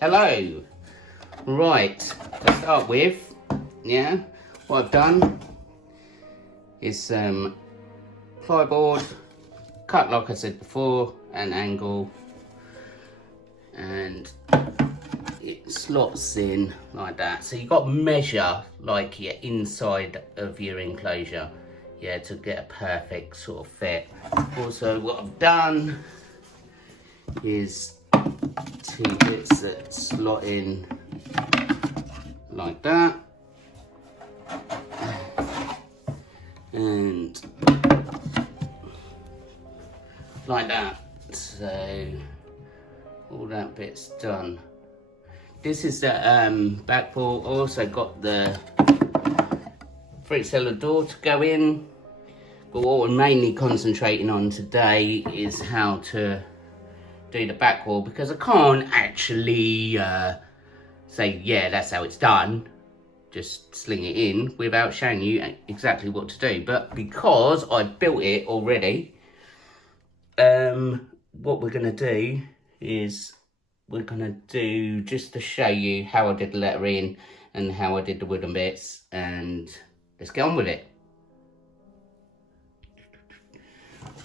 Hello. Right, to start with, yeah, what I've done is some plyboard, cut like I said before, an angle, and it slots in like that. So you've got to measure like your inside of your enclosure, yeah, to get a perfect sort of fit. Also, what I've done is two bits that slot in like that, and like that. So all that bit's done. This is the back wall. I also got the fruit cellar door to go in, but what we're mainly concentrating on today is how to do the back wall, because I can't actually say, yeah, that's how it's done, just sling it in, without showing you exactly what to do. But because I built it already, what we're going to do is we're going to do, just to show you how I did the lettering and how I did the wooden bits, and let's get on with it.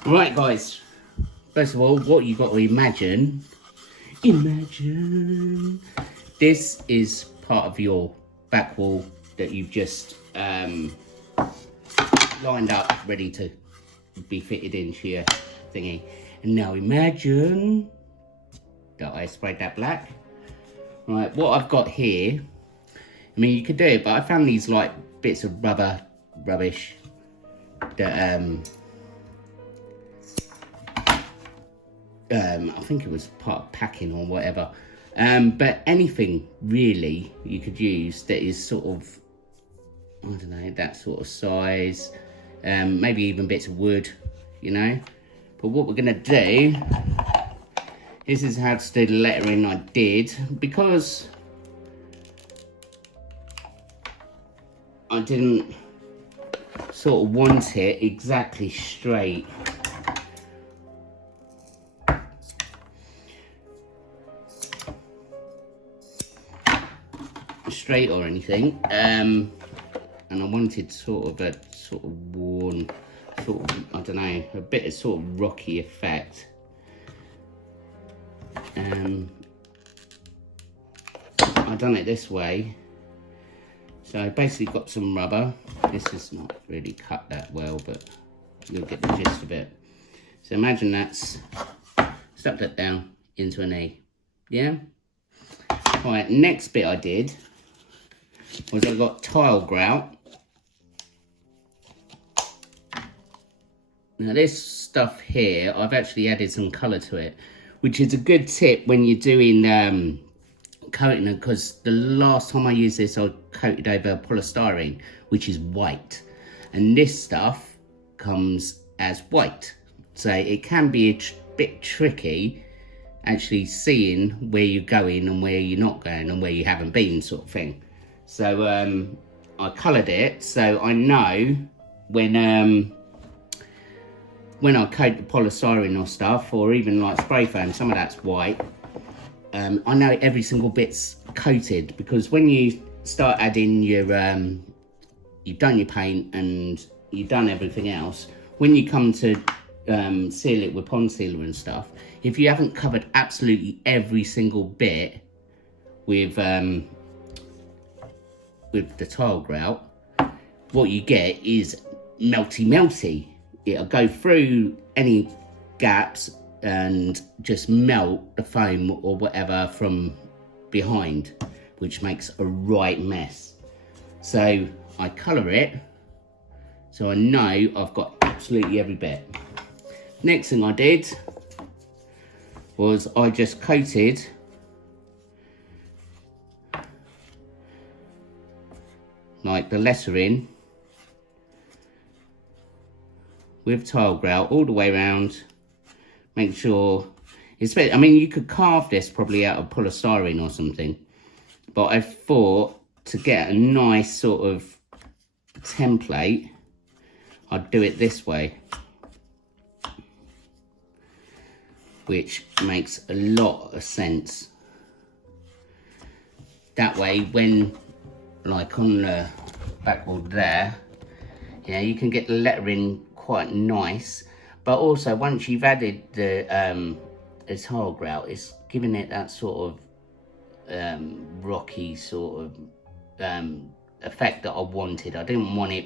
Right guys, first of all, what you got to imagine, this is part of your back wall that you've just lined up, ready to be fitted into your thingy. And now imagine that I sprayed that black. Right, what I've got here, I mean, you could do it, but I found these like bits of rubbish that I think it was part of packing or whatever. But anything really you could use that is sort of, I don't know, that sort of size. Maybe even bits of wood, you know. But what we're gonna do, this is how to do the lettering I did, because I didn't sort of want it exactly straight. Straight or anything, and I wanted sort of worn, sort of, I don't know, a bit of sort of rocky effect. I done it this way, so I basically got some rubber. This is not really cut that well, but you'll get the gist of it. So imagine that's stuck that down into an E, yeah. All right, next bit I did was I got tile grout. Now this stuff here, I've actually added some colour to it, which is a good tip when you're doing coating it, because the last time I used this, I coated over polystyrene, which is white. And this stuff comes as white. So it can be a bit tricky actually seeing where you're going and where you're not going and where you haven't been, sort of thing. So I coloured it so I know when I coat the polystyrene or stuff, or even like spray foam, some of that's white, I know every single bit's coated, because when you start adding your, you've done your paint and you've done everything else, when you come to seal it with pond sealer and stuff, if you haven't covered absolutely every single bit with the tile grout, what you get is melty. It'll go through any gaps and just melt the foam or whatever from behind, which makes a right mess. So I colour it so I know I've got absolutely every bit. Next thing I did was I just coated like the lettering with tile grout all the way around. Make sure it's, I mean, you could carve this probably out of polystyrene or something, but I thought to get a nice sort of template, I'd do it this way, which makes a lot of sense. that way when, like on the backboard there, yeah, you can get the lettering quite nice. But also once you've added the tile grout, it's giving it that sort of rocky sort of effect that I wanted. I didn't want it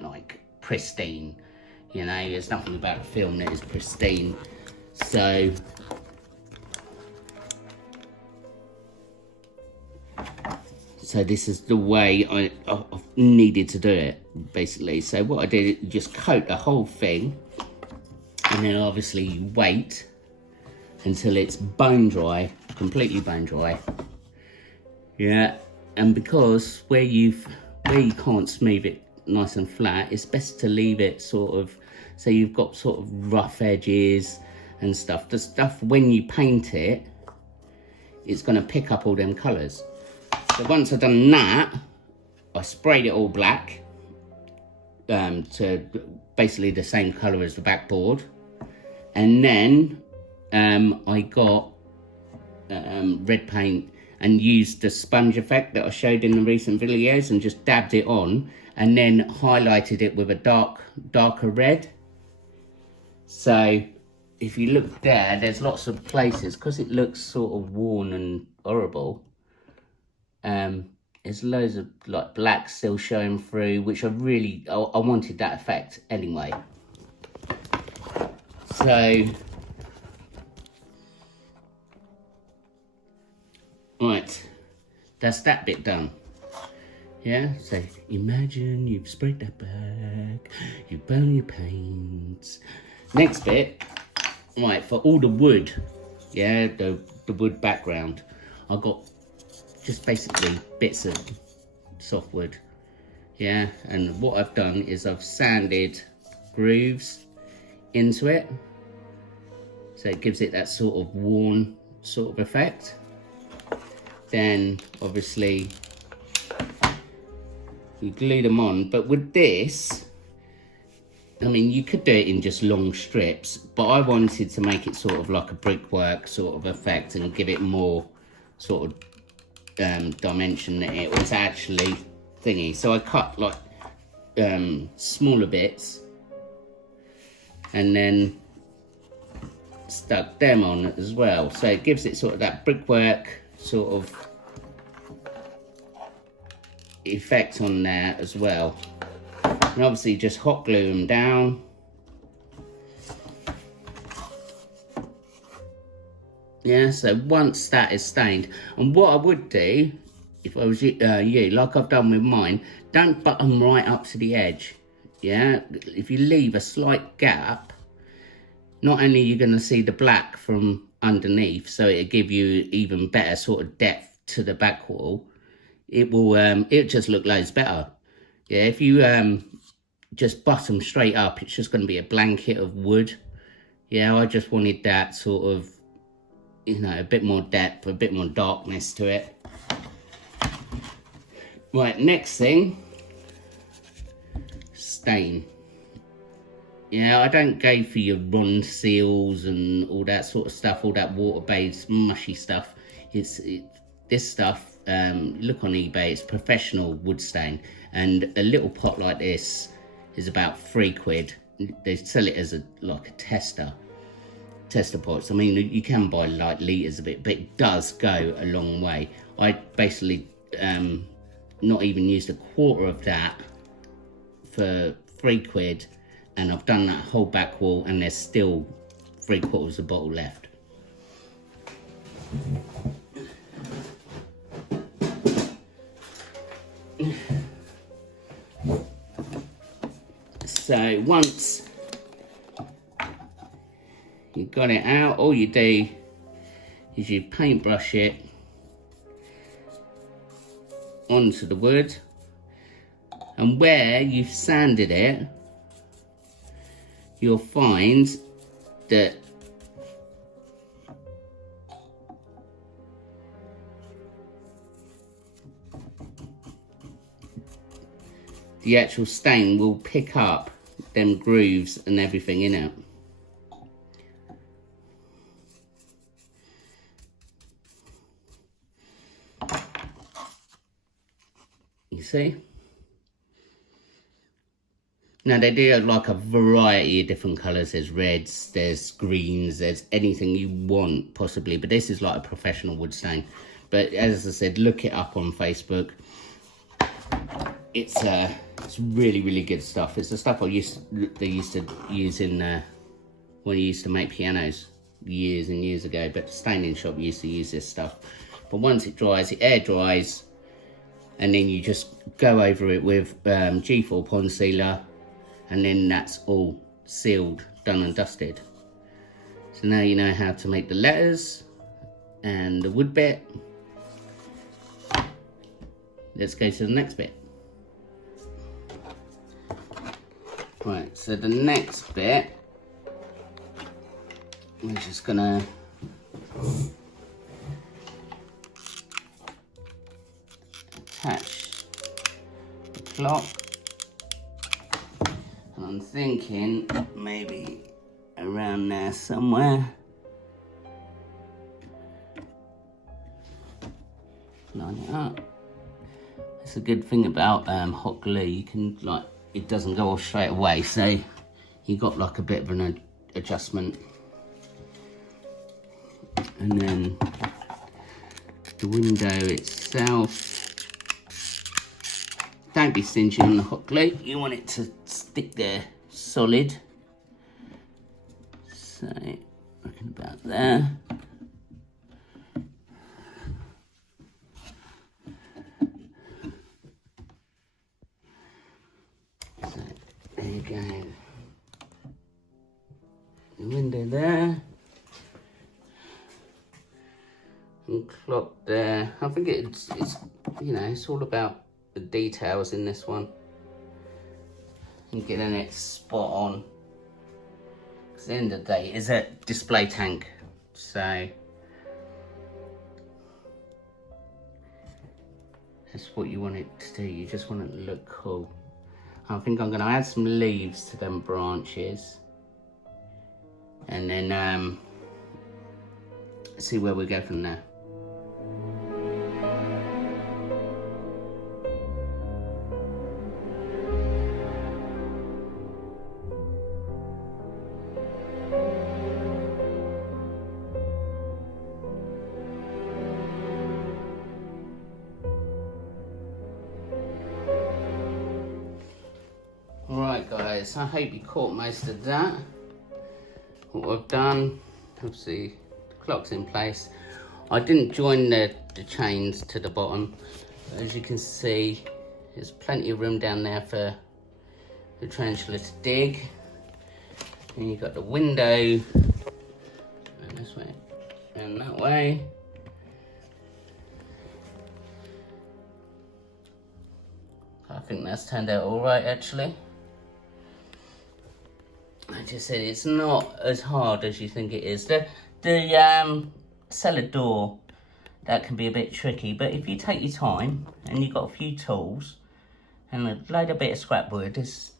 like pristine, you know. There's nothing about the film that is pristine. So this is the way I needed to do it, basically. So what I did, just coat the whole thing, and then obviously you wait until it's bone dry, completely bone dry. Yeah, and because where you can't smooth it nice and flat, it's best to leave it sort of, so you've got sort of rough edges and stuff. The stuff, when you paint it, it's going to pick up all them colours. So once I've done that, I sprayed it all black to basically the same colour as the backboard. And then I got red paint and used the sponge effect that I showed in the recent videos and just dabbed it on and then highlighted it with a darker red. So if you look there, there's lots of places, because it looks sort of worn and horrible. There's loads of like black still showing through, which I wanted that effect anyway. So, right, that's that bit done. Yeah, so imagine you've sprayed that back, you've burned your paints. Next bit, right, for all the wood, yeah, the wood background, I got just basically bits of softwood, yeah, and what I've done is I've sanded grooves into it, so it gives it that sort of worn sort of effect. Then obviously you glue them on, but with this, I mean, you could do it in just long strips, but I wanted to make it sort of like a brickwork sort of effect and give it more sort of dimension that it was actually thingy. So I cut like smaller bits and then stuck them on as well, so it gives it sort of that brickwork sort of effect on there as well. And obviously just hot glue them down. Yeah, so once that is stained, and what I would do if I was you, like I've done with mine, don't butt them right up to the edge. Yeah, if you leave a slight gap, not only are you going to see the black from underneath, so it'll give you even better sort of depth to the back wall, it will it'll just look loads better. Yeah, if you just butt them straight up, it's just going to be a blanket of wood. Yeah, I just wanted that sort of, you know, a bit more depth, a bit more darkness to it. Right, next thing, stain. Yeah, I don't go for your run seals and all that sort of stuff, all that water-based mushy stuff. This stuff, look on eBay, it's professional wood stain, and a little pot like this is about £3. They sell it as like a tester pots. I mean, you can buy like litres of it, but it does go a long way. I basically not even used a quarter of that for £3, and I've done that whole back wall, and there's still 3/4 of the bottle left. So once you got it out, all you do is you paintbrush it onto the wood, and where you've sanded it, you'll find that the actual stain will pick up them grooves and everything in it. You see? Now they do have like a variety of different colours. There's reds, there's greens, there's anything you want possibly. But this is like a professional wood stain. But as I said, look it up on Facebook. It's really, really good stuff. It's the stuff they used to use in when you used to make pianos years and years ago. But the staining shop used to use this stuff. But once it dries, it air dries, and then you just go over it with G4 pond sealer, and then that's all sealed, done and dusted. So now you know how to make the letters and the wood bit. Let's go to the next bit. Right, so the next bit, we're just gonna attach the clock. And I'm thinking maybe around there somewhere. Line it up. That's a good thing about hot glue. You can like, it doesn't go off straight away, so you got like a bit of an adjustment. And then the window itself, don't be stingy on the hot glue. You want it to stick there solid. So, looking about there. So, there you go. The window there. And clock there. I think it's you know, it's all about the details in this one and getting it spot on. Because at the end of the day, it's a display tank, so that's what you want it to do. You just want it to look cool. I think I'm going to add some leaves to them branches, and then see where we go from there. Alright guys, I hope you caught most of that. What I've done, obviously the clock's in place. I didn't join the chains to the bottom. As you can see, there's plenty of room down there for the tarantula to dig. And you've got the window, and this way, and that way. I think that's turned out alright actually. I just said it's not as hard as you think it is. The cellar door, that can be a bit tricky, but if you take your time and you've got a few tools and a load of bit of scrap wood, just,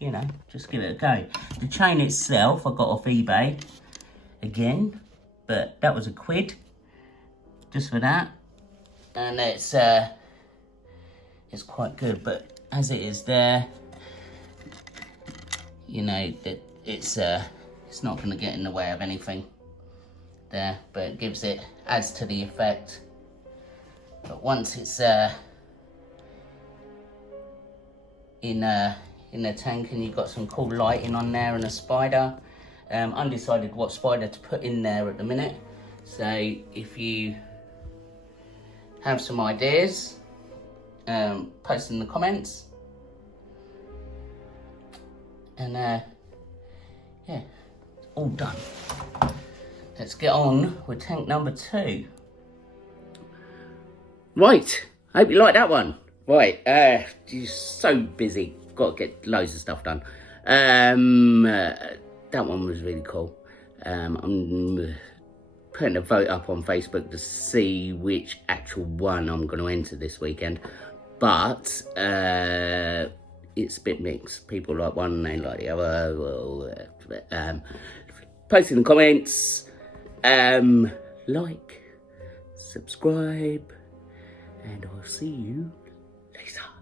you know, just give it a go. The chain itself I got off eBay again, but that was £1 just for that, and it's quite good. But as it is there, you know, that it's not going to get in the way of anything there, but it gives it, adds to the effect. But once it's in the tank and you've got some cool lighting on there and a spider, undecided what spider to put in there at the minute, so if you have some ideas, post in the comments. And yeah, all done. Let's get on with tank number 2. Right, I hope you like that one. Right, you're so busy, got to get loads of stuff done. That one was really cool. I'm putting a vote up on Facebook to see which actual one I'm going to enter this weekend, but it's a bit mixed. People like one and they like the other. Well, post in the comments, like, subscribe, and I'll see you Lisa.